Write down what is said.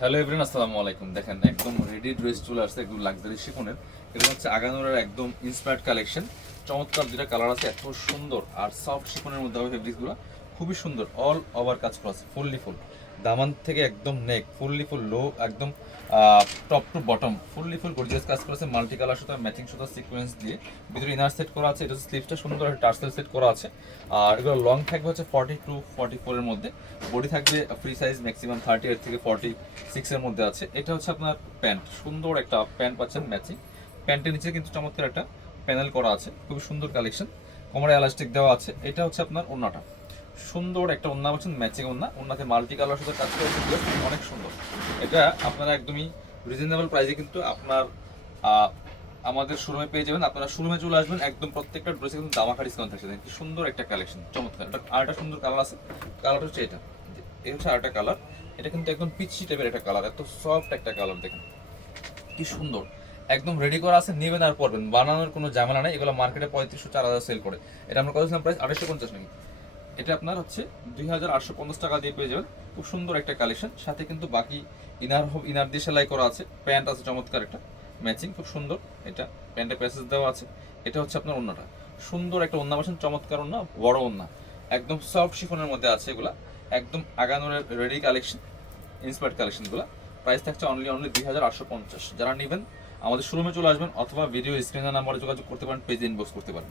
Hello everyone, আসসালামু আলাইকুম। দেখেন একদম রেডি ড্রেস চলে আসছে, একদম লাক্সারি শিফনের। এটা হচ্ছে আগানোরের একদম ইন্সপায়ার্ড কালেকশন। চমৎকার দুটা কালার আছে, এত সুন্দর আর সফট শিফনের মধ্যে হবে ফেব্রিক্সগুলো, খুবই সুন্দর। অল ওভার কাজ করা আছে, ফুললি ফুল দামান থেকে একদম নেক ফুললি ফুল লো, একদম top to bottom fully full gorgeous কাজ করেছে। মাল্টি কালার সুতা, ম্যাচিং সুতা সিকোয়েন্স দিয়ে ভিতরে ইনার সেট করা আছে। এটা স্লিভসটা সুন্দর একটা টার্সেল সেট করা আছে। আর এগুলো লং থাকবে হচ্ছে 42-44 এর মধ্যে। বডি থাকবে ফ্রি সাইজ, ম্যাক্সিমাম 38 থেকে 46 এর মধ্যে আছে। এটা হচ্ছে আপনার প্যান্ট, সুন্দর একটা প্যান্ট পাচ্ছেন ম্যাচিং। প্যান্টের নিচে কিন্তু চমৎকার একটা প্যানেল করা আছে, খুবই সুন্দর কালেকশন। কোমরে এলাস্টিক দেওয়া আছে। এটা হচ্ছে আপনার ওন্নাটা, সুন্দর একটা ওন্না পাচ্ছেন, ম্যাচিং ওন্না। ওন্নাতে মাল্টি কালার সাথে কাজ করেছে, অনেক সুন্দর। এটা আপনারা একদমই রিজনেবল প্রাইসে কিন্তু আপনার আমাদের শোরুমে পেয়ে যাবেন। আপনারা শোরুমে চলে আসবেন, একদম প্রত্যেকটা ড্রেসে কিন্তু দামাকা ডিসকাউন্ট থাকছে। কি সুন্দর একটা কালেকশন, চমৎকার। এটা আরেকটা সুন্দর কালার আছে, কালারটা হচ্ছে এটা। এই হচ্ছে আরেকটা কালার, এটা কিন্তু একদম পিচি টাইপের একটা কালার, এত সফট একটা কালার, দেখেন কি সুন্দর। একদম রেডি করা আছে, নেবেন আর পরবেন, বানানোর কোনো ঝামেলা নেই। এগুলো মার্কেটে 3500-4000 সেল করে। এটা আমরা কত ছিলাম প্রাইস? 2850 নাকি? এটা আপনার হচ্ছে 2850 টাকা দিয়ে পেয়ে যাবেন। খুব সুন্দর একটা কালেকশন, সাথে কিন্তু বাকি ইনার দিয়ে সেলাই করা আছে। প্যান্ট আছে চমৎকার একটা ম্যাচিং, খুব সুন্দর। এটা প্যান্টের প্যাসেজ দেওয়া আছে। এটা হচ্ছে আপনার ওন্নাটা, সুন্দর একটা ওন্না পাচ্ছেন, চমৎকার ওন্না, বড় ওন্না, একদম সফট শিফনের মধ্যে আছে এগুলা। একদম আগানোর রেডি কালেকশন, ইন্সপায়ার্ড কালেকশনগুলো। প্রাইস থাকছে অনলি 2850। যারা নেবেন আমাদের শোরুমে চলে আসবেন, অথবা ভিডিও স্ক্রিনের নাম্বারে যোগাযোগ করতে পারেন, পেজে ইনবক্স করতে পারেন।